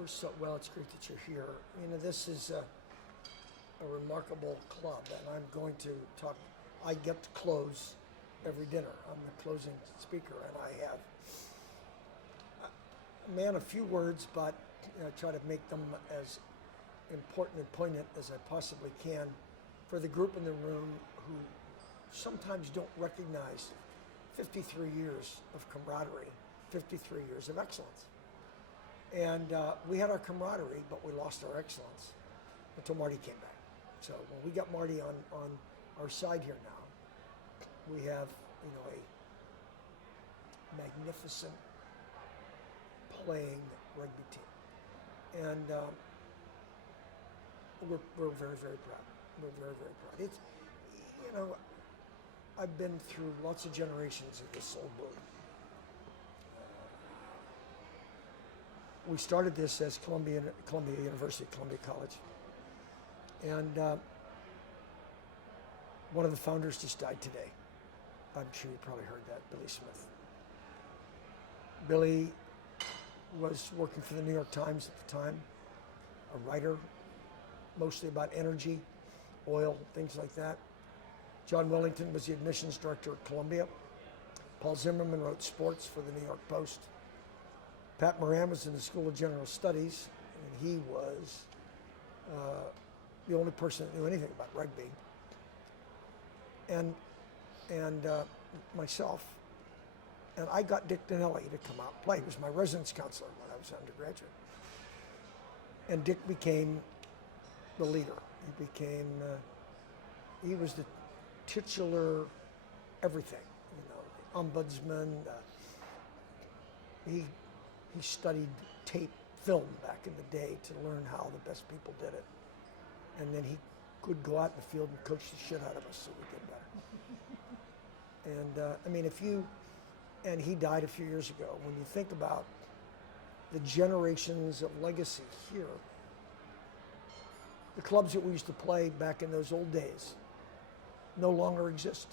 Well, it's great that you're here. You know, this is a remarkable club, and I'm going to talk. I get to close every dinner. I'm the closing speaker, and I have a few words, but I try to make them as important and poignant as I possibly can for the group in the room who sometimes don't recognize 53 years of camaraderie, 53 years of excellence. And we had our camaraderie, but we lost our excellence until Marty came back. So when we got Marty on our side here now, we have, you know, a magnificent playing rugby team. And we're very, very proud. We're very, very proud. It's, you know, I've been through lots of generations of this Old Blue. We started this as Columbia University, Columbia College. And one of the founders just died today. I'm sure you probably heard that, Billy Smith. Billy was working for the New York Times at the time, a writer, mostly about energy, oil, things like that. John Wellington was the admissions director at Columbia. Paul Zimmerman wrote sports for the New York Post. Pat Moran was in the School of General Studies, and he was the only person that knew anything about rugby. And myself, and I got Dick Donnelly to come out and play. He was my residence counselor when I was an undergraduate. And Dick became the leader. He became, he was the titular everything, you know, the ombudsman. He studied tape film back in the day to learn how the best people did it. And then he could go out in the field and coach the shit out of us so we get better. And I mean, and he died a few years ago. When you think about the generations of legacy here, the clubs that we used to play back in those old days no longer exist.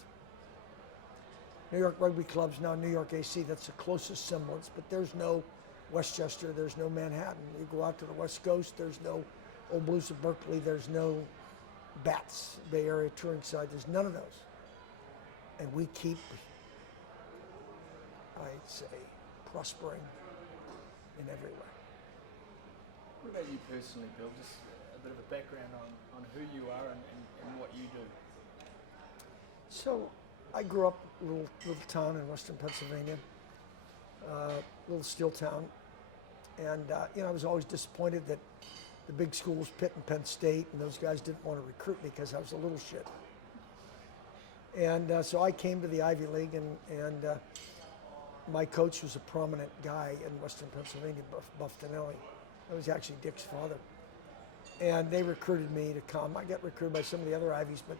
New York Rugby Club's now New York AC, that's the closest semblance, but there's no Westchester, there's no Manhattan. You go out to the West Coast, there's no Old Blues of Berkeley, there's no Bats, Bay Area touring side, there's none of those. And we keep, I'd say, prospering in every way. What about you personally, Bill? Just a bit of a background on who you are and what you do. So I grew up in a little town in western Pennsylvania, little steel town. And you know, I was always disappointed that the big schools, Pitt and Penn State, and those guys didn't want to recruit me because I was a little shit. And so I came to the Ivy League, and my coach was a prominent guy in western Pennsylvania, Buff Donnelly. I was actually Dick's father. And they recruited me to come. I got recruited by some of the other Ivies, but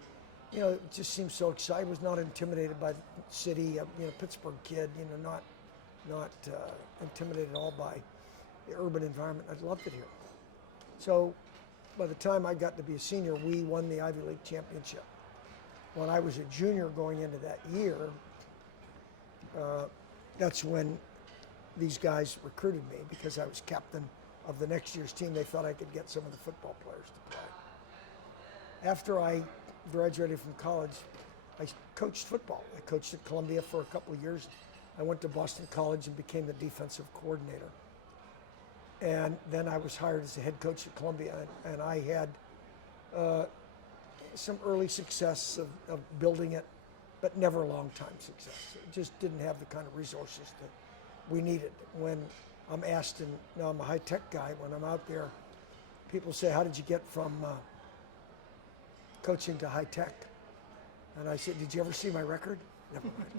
you know, it just seemed so exciting. I was not intimidated by the city, you know, Pittsburgh kid, you know, not intimidated at all by the urban environment. I loved it here. So by the time I got to be a senior, we won the Ivy League championship. When I was a junior going into that year, that's when these guys recruited me because I was captain of the next year's team. They thought I could get some of the football players to play. After I graduated from college, I coached football. I coached at Columbia for a couple of years. I went to Boston College and became the defensive coordinator. And then I was hired as the head coach at Columbia, and I had some early success of building it, but never long-time success. It just didn't have the kind of resources that we needed. When I'm asked, and now I'm a high-tech guy, when I'm out there, people say, how did you get from coaching to high-tech? And I said, did you ever see my record? Never mind.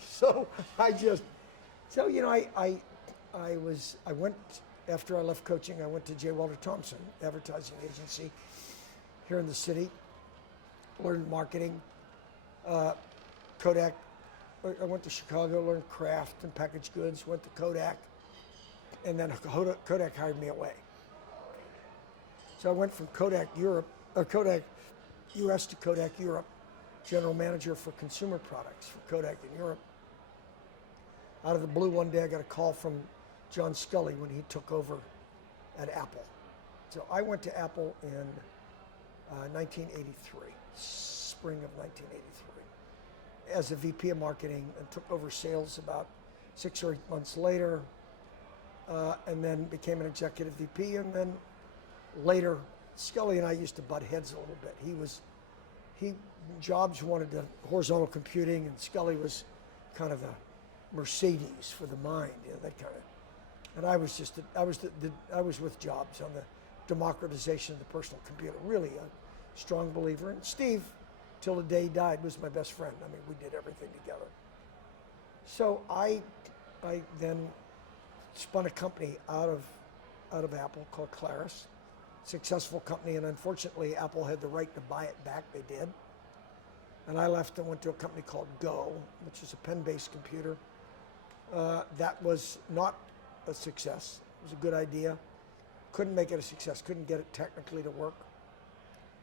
So you know, I went, after I left coaching, I went to J. Walter Thompson, advertising agency here in the city, learned marketing, Kodak. I went to Chicago, learned craft and packaged goods, went to Kodak, and then Kodak hired me away. So I went from Kodak US to Kodak Europe, general manager for consumer products for Kodak in Europe. Out of the blue one day, I got a call from John Scully when he took over at Apple. So I went to Apple in 1983, spring of 1983, as a VP of marketing, and took over sales about 6 or 8 months later, and then became an executive VP. And then later, Scully and I used to butt heads a little bit. Jobs wanted the horizontal computing, and Scully was kind of the Mercedes for the mind, that kind of. And I was with Jobs on the democratization of the personal computer. Really a strong believer. And Steve, till the day he died, was my best friend. I mean, we did everything together. So I then spun a company out of Apple called Claris, successful company, and unfortunately Apple had the right to buy it back. They did. And I left and went to a company called Go, which is a pen-based computer. That was not a success. It was a good idea. Couldn't make it a success. Couldn't get it technically to work.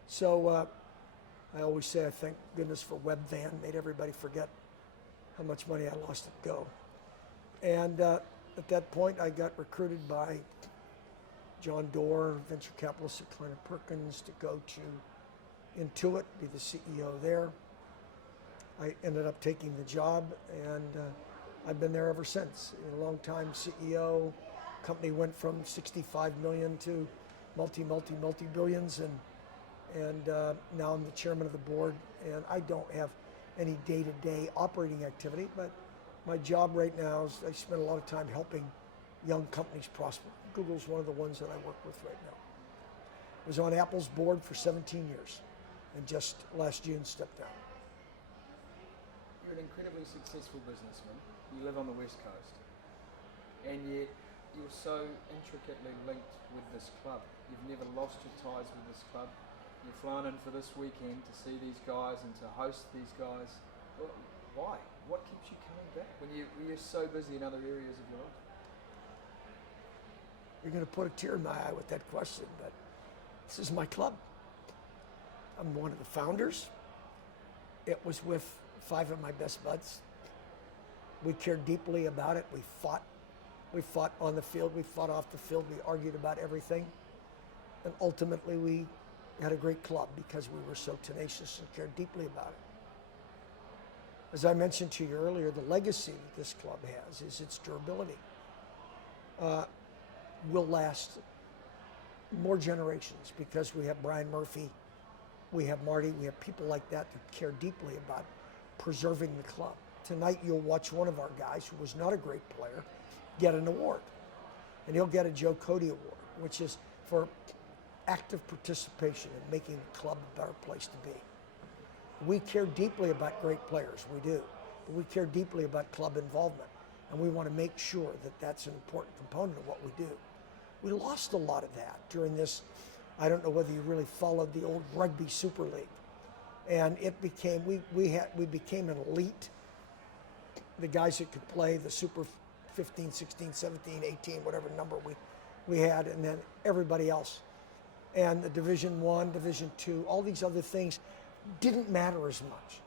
So I always say I thank goodness for Webvan. Made everybody forget how much money I lost at Go. And at that point, I got recruited by John Doerr, venture capitalist at Kleiner Perkins, to go to Intuit, be the CEO there. I ended up taking the job, and I've been there ever since. A long time CEO. Company went from 65 million to multi billions, and now I'm the chairman of the board. And I don't have any day-to-day operating activity, but my job right now is I spend a lot of time helping young companies prosper. Google's one of the ones that I work with right now. I was on Apple's board for 17 years, and just last June stepped down. You're an incredibly successful businessman. You live on the West Coast, and yet you're so intricately linked with this club. You've never lost your ties with this club. You've flown in for this weekend to see these guys and to host these guys. Why? What keeps you coming back when you're so busy in other areas of your life? You're going to put a tear in my eye with that question, but this is my club. I'm one of the founders. It was with 5 of my best buds. We cared deeply about it. We fought on the field. We fought off the field. We argued about everything. And ultimately, we had a great club because we were so tenacious and cared deeply about it. As I mentioned to you earlier, the legacy that this club has is its durability. Will last more generations because we have Brian Murphy, we have Marty, we have people like that who care deeply about preserving the club. Tonight you'll watch one of our guys who was not a great player get an award. And he'll get a Joe Cody Award, which is for active participation in making the club a better place to be. We care deeply about great players, we do. But we care deeply about club involvement. And we want to make sure that that's an important component of what we do. We lost a lot of that during this. I don't know whether you really followed the old Rugby Super League. And it became, we became an elite. The guys that could play the Super 15, 16, 17, 18, whatever number we had, and then everybody else. And the Division I, Division II, all these other things didn't matter as much.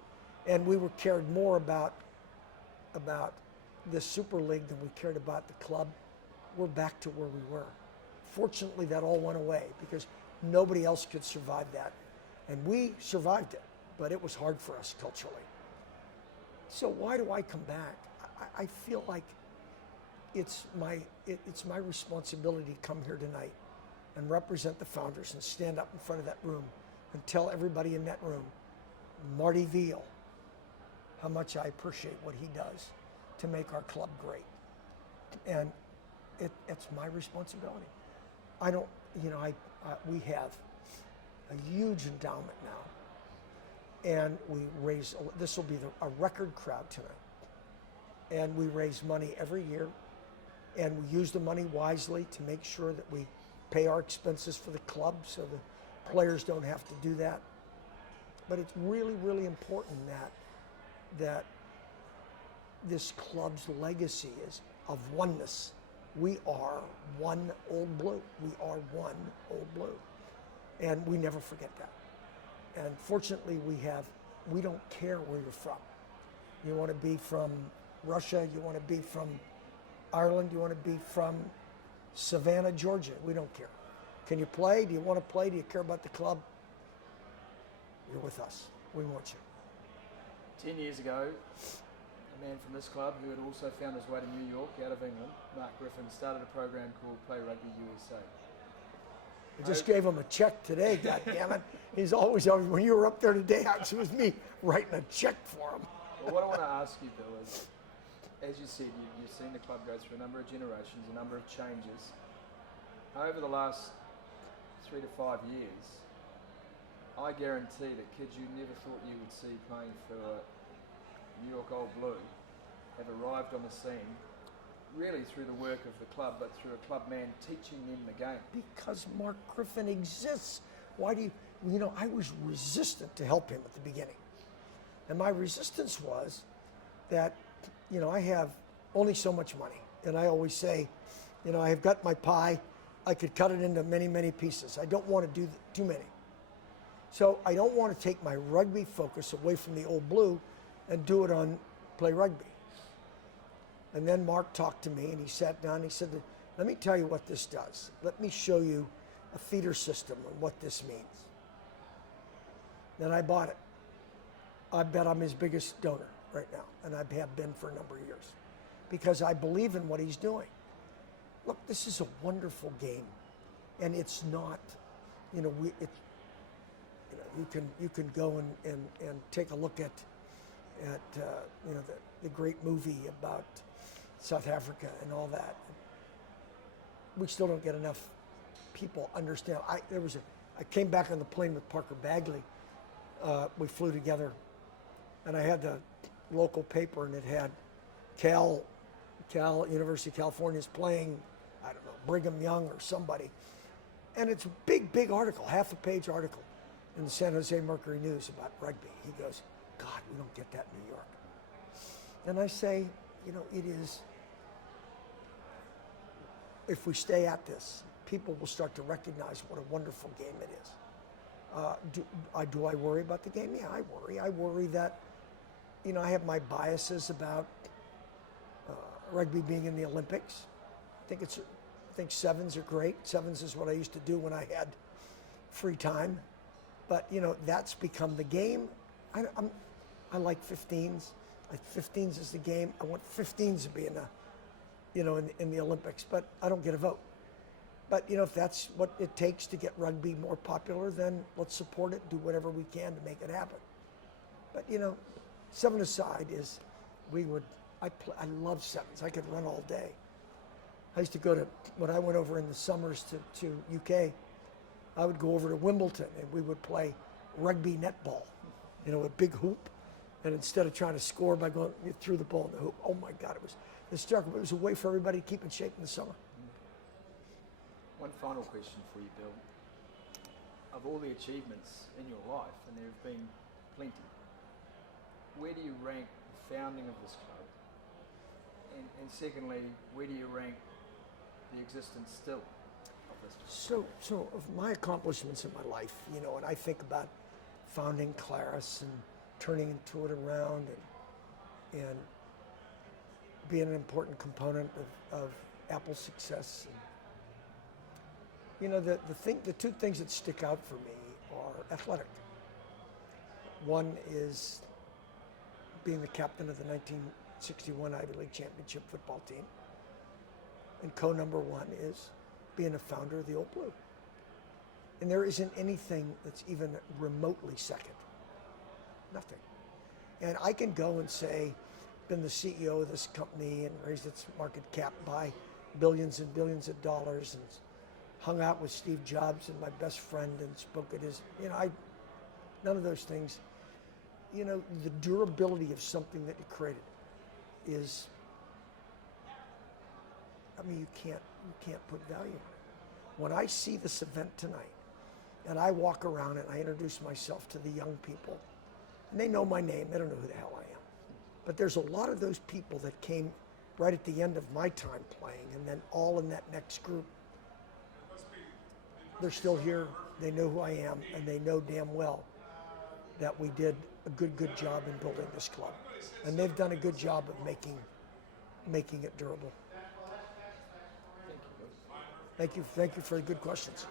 And we were cared more about the Super League than we cared about the club. We're back to where we were. Fortunately, that all went away because nobody else could survive that. And we survived it, but it was hard for us culturally. So why do I come back? I feel like it's my responsibility to come here tonight and represent the founders and stand up in front of that room and tell everybody in that room, Marty Veal, how much I appreciate what he does to make our club great. And it's my responsibility. I don't, we have a huge endowment now. And we raise, this will be a record crowd tonight. And we raise money every year. And we use the money wisely to make sure that we pay our expenses for the club so the players don't have to do that. But it's really, really important that this club's legacy is of oneness. We are one Old Blue. We are one Old Blue. And we never forget that. And fortunately, we don't care where you're from. You want to be from Russia, you want to be from Ireland, you want to be from Savannah, Georgia. We don't care. Can you play? Do you want to play? Do you care about the club? You're with us. We want you. 10 years ago, a man from this club who had also found his way to New York out of England, Mark Griffin, started a program called Play Rugby USA. I just gave him a check today, goddammit. He's always, when you were up there today, it was me writing a check for him. Well, what I want to ask you, Bill, is, as you said, you've seen the club go through a number of generations, a number of changes. Over the last 3 to 5 years, I guarantee that kids you never thought you would see playing for New York Old Blue have arrived on the scene, really through the work of the club, but through a club man teaching them the game. Because Mark Griffin exists. Why do you, I was resistant to help him at the beginning. And my resistance was that, I have only so much money. And I always say, I have got my pie. I could cut it into many, many pieces. I don't want to do too many. So I don't want to take my rugby focus away from the Old Blue and do it on Play Rugby. And then Mark talked to me and he sat down and he said, let me tell you what this does. Let me show you a feeder system and what this means. Then I bought it. I bet I'm his biggest donor right now, and I have been for a number of years, because I believe in what he's doing. Look, this is a wonderful game, and it's not, you can go and take a look at the great movie about South Africa and all that. We still don't get enough people understand. I came back on the plane with Parker Bagley. We flew together, and I had the local paper, and it had Cal, University of California is playing, I don't know, Brigham Young or somebody. And it's a big, big article, half a page article in the San Jose Mercury News about rugby. He goes, God, we don't get that in New York. And I say, it is, if we stay at this, people will start to recognize what a wonderful game it is. Do I worry about the game? Yeah, I worry. I worry that, I have my biases about rugby being in the Olympics. I think sevens are great. Sevens is what I used to do when I had free time. But, that's become the game. I like 15s. 15s is the game. I want 15s to be in the Olympics, but I don't get a vote. But, if that's what it takes to get rugby more popular, then let's support it, do whatever we can to make it happen. But, seven aside is, I love sevens. I could run all day. I used to go to, when I went over in the summers to UK, I would go over to Wimbledon and we would play rugby netball, a big hoop. And instead of trying to score by going through the ball in the hoop, oh my God, it was hysterical. It was a way for everybody to keep in shape in the summer. One final question for you, Bill. Of all the achievements in your life, and there have been plenty, where do you rank the founding of this club? And secondly, where do you rank the existence still of this club? So of my accomplishments in my life, and I think about founding Claris and turning into it around and being an important component of Apple's success. And, the two things that stick out for me are athletic. One is being the captain of the 1961 Ivy League Championship football team. And number one is being a founder of the Old Blue. And there isn't anything that's even remotely second. Nothing. And I can go and say, been the CEO of this company and raised its market cap by billions and billions of dollars, and hung out with Steve Jobs and my best friend and spoke at his, none of those things. The durability of something that you created is, you can't put value on it. When I see this event tonight, and I walk around and I introduce myself to the young people, and they know my name, they don't know who the hell I am. But there's a lot of those people that came right at the end of my time playing, and then all in that next group. They're still here, they know who I am, and they know damn well that we did a good job in building this club. And they've done a good job of making it durable. Thank you, Bill. Thank you for the good questions.